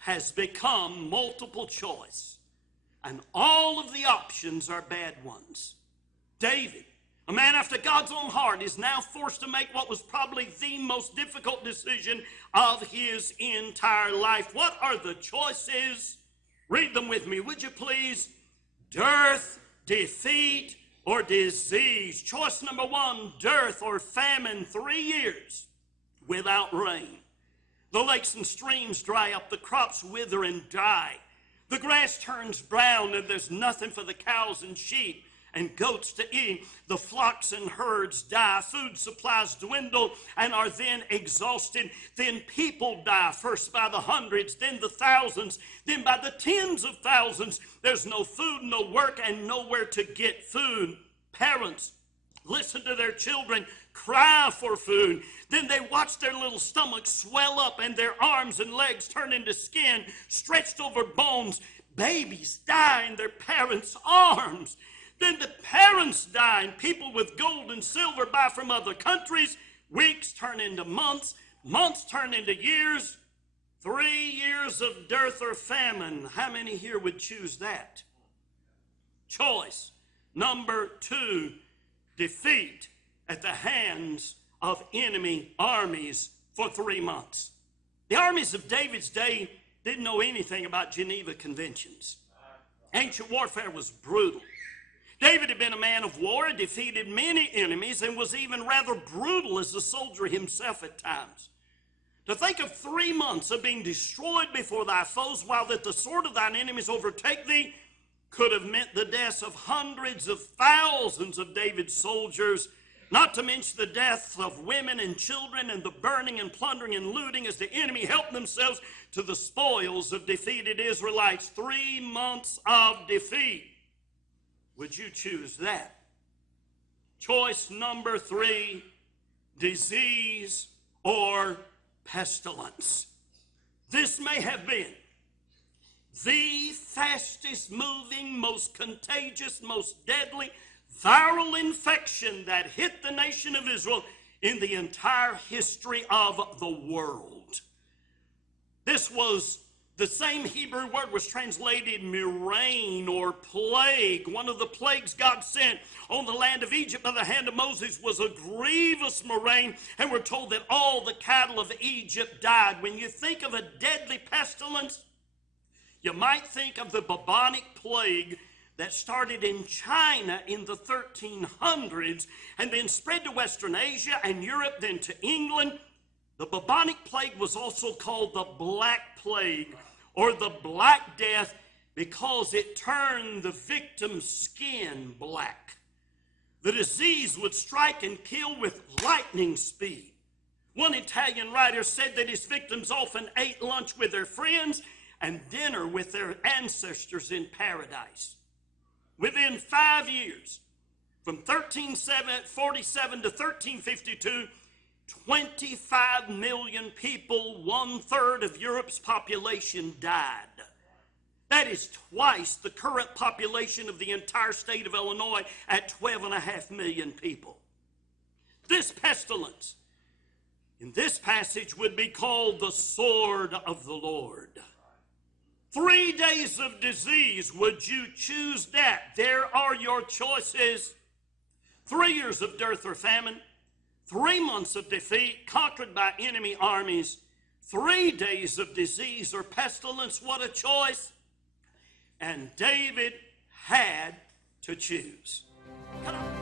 has become multiple choice, and all of the options are bad ones. David, a man after God's own heart, is now forced to make what was probably the most difficult decision of his entire life. What are the choices? Read them with me, would you please? Dearth, defeat, or disease. Choice number one, dearth or famine, 3 years without rain. The lakes and streams dry up, the crops wither and die. The grass turns brown and there's nothing for the cows and sheep and goats to eat. The flocks and herds die. Food supplies dwindle and are then exhausted. Then people die, first by the hundreds, then the thousands, then by the tens of thousands. There's no food, no work, and nowhere to get food. Parents listen to their children cry for food. Then they watch their little stomachs swell up and their arms and legs turn into skin stretched over bones. Babies die in their parents' arms. Then the parents die and people with gold and silver buy from other countries. Weeks turn into months. Months turn into years. 3 years of dearth or famine. How many here would choose that? Choice number two, defeat at the hands of enemy armies for 3 months. The armies of David's day didn't know anything about Geneva Conventions. Ancient warfare was brutal. David had been a man of war, had defeated many enemies, and was even rather brutal as a soldier himself at times. To think of 3 months of being destroyed before thy foes, while that the sword of thine enemies overtake thee, could have meant the deaths of hundreds of thousands of David's soldiers, not to mention the deaths of women and children and the burning and plundering and looting as the enemy helped themselves to the spoils of defeated Israelites. 3 months of defeat. Would you choose that? Choice number three, disease or pestilence. This may have been the fastest moving, most contagious, most deadly viral infection that hit the nation of Israel in the entire history of the world. This was the same Hebrew word was translated murrain or plague. One of the plagues God sent on the land of Egypt by the hand of Moses was a grievous murrain, and we're told that all the cattle of Egypt died. When you think of a deadly pestilence, you might think of the bubonic plague that started in China in the 1300s and then spread to Western Asia and Europe, then to England. The bubonic plague was also called the Black Plague or the Black Death because it turned the victim's skin black. The disease would strike and kill with lightning speed. One Italian writer said that his victims often ate lunch with their friends and dinner with their ancestors in paradise. Within 5 years, from 1347 to 1352, 25 million people, 1/3 of Europe's population, died. That is twice the current population of the entire state of Illinois at 12.5 million people. This pestilence in this passage would be called the sword of the Lord. 3 days of disease, would you choose that? There are your choices. 3 years of dearth or famine, 3 months of defeat, conquered by enemy armies, 3 days of disease or pestilence. What a choice. And David had to choose. Come on.